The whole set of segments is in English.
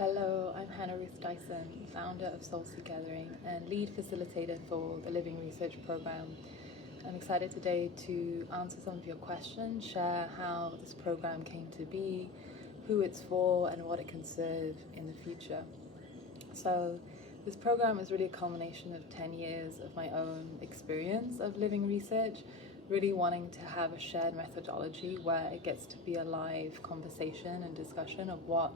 Hello, I'm Hannah Ruth Dyson, founder of Soul Sea Gathering and lead facilitator for the Living Research Program. I'm excited today to answer some of your questions, share how this program came to be, who it's for, and what it can serve in the future. So, this program is really a culmination of 10 years of my own experience of living research, really wanting to have a shared methodology where it gets to be a live conversation and discussion of what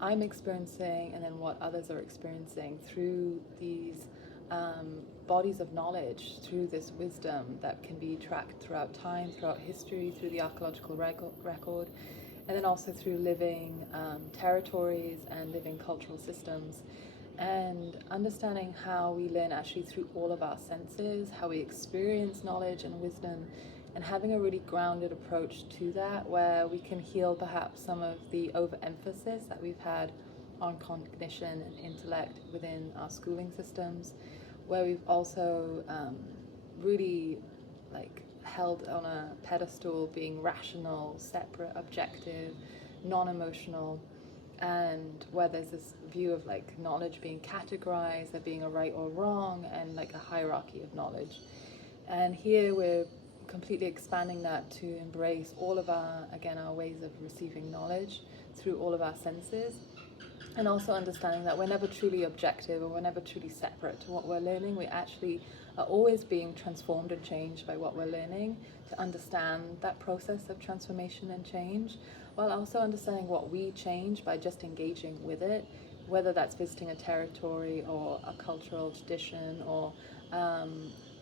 I'm experiencing and then what others are experiencing through these bodies of knowledge, through this wisdom that can be tracked throughout time, throughout history, through the archaeological record, and then also through living territories and living cultural systems, and understanding how we learn actually through all of our senses, how we experience knowledge and wisdom, and having a really grounded approach to that where we can heal perhaps some of the overemphasis that we've had on cognition and intellect within our schooling systems, where we've also really held on a pedestal being rational, separate, objective, non-emotional, and where there's this view of knowledge being categorized, there being a right or wrong, and a hierarchy of knowledge. And here we're completely expanding that to embrace all of our ways of receiving knowledge through all of our senses, and also understanding that we're never truly objective or we're never truly separate to what we're learning. We actually are always being transformed and changed by what we're learning, to understand that process of transformation and change, while also understanding what we change by just engaging with it, whether that's visiting a territory or a cultural tradition, or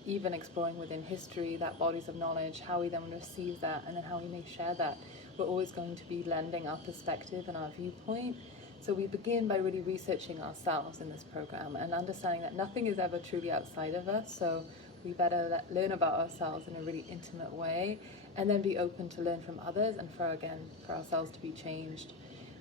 even exploring within history that bodies of knowledge, how we then receive that and then how we may share that. We're always going to be lending our perspective and our viewpoint. So we begin by really researching ourselves in this program and understanding that nothing is ever truly outside of us. So we better learn about ourselves in a really intimate way, and then be open to learn from others and for ourselves to be changed.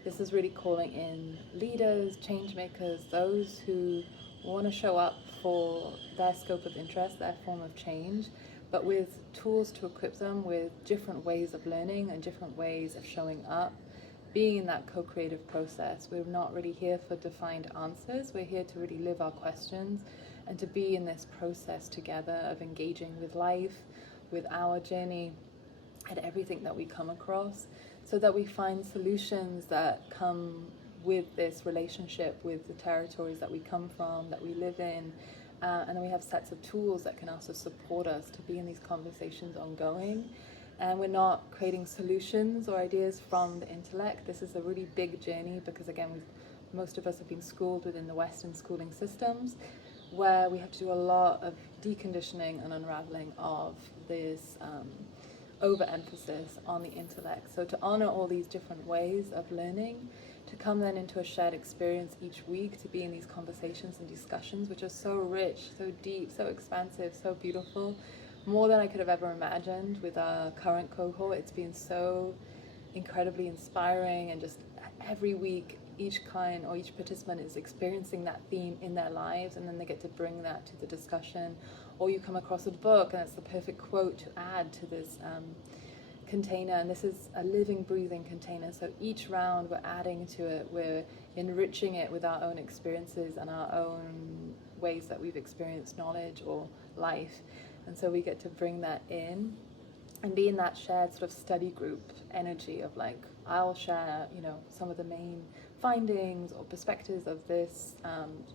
This is really calling in leaders, change makers, those who want to show up for their scope of interest, their form of change, but with tools to equip them with different ways of learning and different ways of showing up, being in that co-creative process. We're not really here for defined answers. We're here to really live our questions and to be in this process together of engaging with life, with our journey, and everything that we come across, so that we find solutions that come with this relationship with the territories that we come from, that we live in, and then we have sets of tools that can also support us to be in these conversations ongoing. And we're not creating solutions or ideas from the intellect. This is a really big journey because, again, most of us have been schooled within the Western schooling systems, where we have to do a lot of deconditioning and unraveling of this overemphasis on the intellect. So to honor all these different ways of learning, to come then into a shared experience each week, to be in these conversations and discussions, which are so rich, so deep, so expansive, so beautiful, more than I could have ever imagined with our current cohort. It's been so incredibly inspiring, and just every week each client or each participant is experiencing that theme in their lives, and then they get to bring that to the discussion. Or you come across a book and it's the perfect quote to add to this container, and this is a living, breathing container. So each round we're adding to it, we're enriching it with our own experiences and our own ways that we've experienced knowledge or life. And so we get to bring that in and be in that shared sort of study group energy of I'll share, some of the main findings or perspectives of this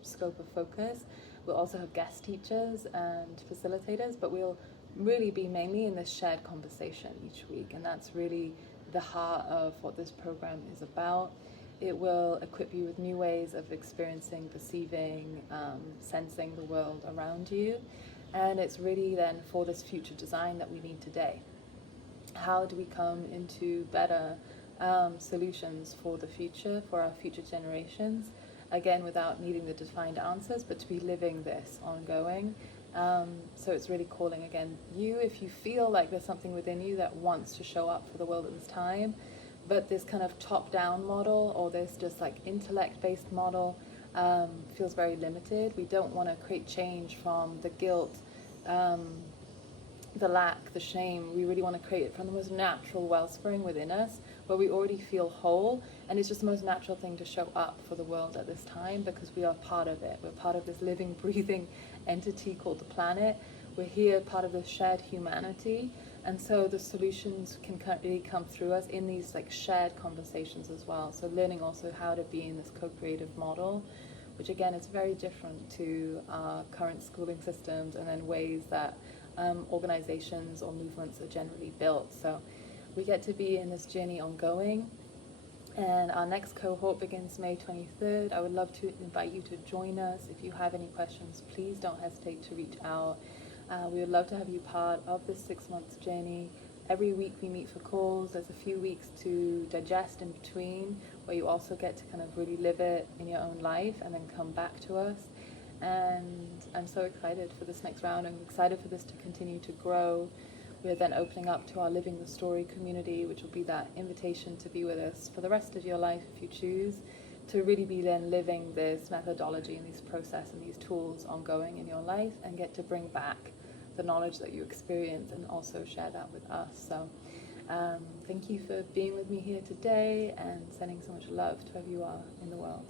scope of focus. We'll also have guest teachers and facilitators, but we'll really be mainly in this shared conversation each week, and that's really the heart of what this program is about. It will equip you with new ways of experiencing, perceiving, sensing the world around you, and it's really then for this future design that we need today. How do we come into better solutions for the future, for our future generations, again without needing the defined answers, but to be living this ongoing. So it's really calling again you, if you feel like there's something within you that wants to show up for the world at this time, but this kind of top-down model or this just intellect-based model feels very limited. We don't want to create change from the guilt, the lack, the shame. We really want to create it from the most natural wellspring within us, where we already feel whole, and it's just the most natural thing to show up for the world at this time because we are part of it. We're part of this living, breathing entity called the planet. We're here, part of this shared humanity, and so the solutions can really come through us in these like shared conversations as well. So learning also how to be in this co-creative model, which again is very different to our current schooling systems and then ways that organizations or movements are generally built. So we get to be in this journey ongoing, and our next cohort begins May 23rd. I would love to invite you to join us. If you have any questions, please don't hesitate to reach out. We would love to have you part of this 6 months journey. Every week we meet for calls. There's a few weeks to digest in between where you also get to kind of really live it in your own life and then come back to us. And I'm so excited for this next round. I'm excited for this to continue to grow. We're then opening up to our Living the Story community, which will be that invitation to be with us for the rest of your life if you choose, to really be then living this methodology and this process and these tools ongoing in your life and get to bring back the knowledge that you experience and also share that with us. So thank you for being with me here today and sending so much love to whoever you are in the world.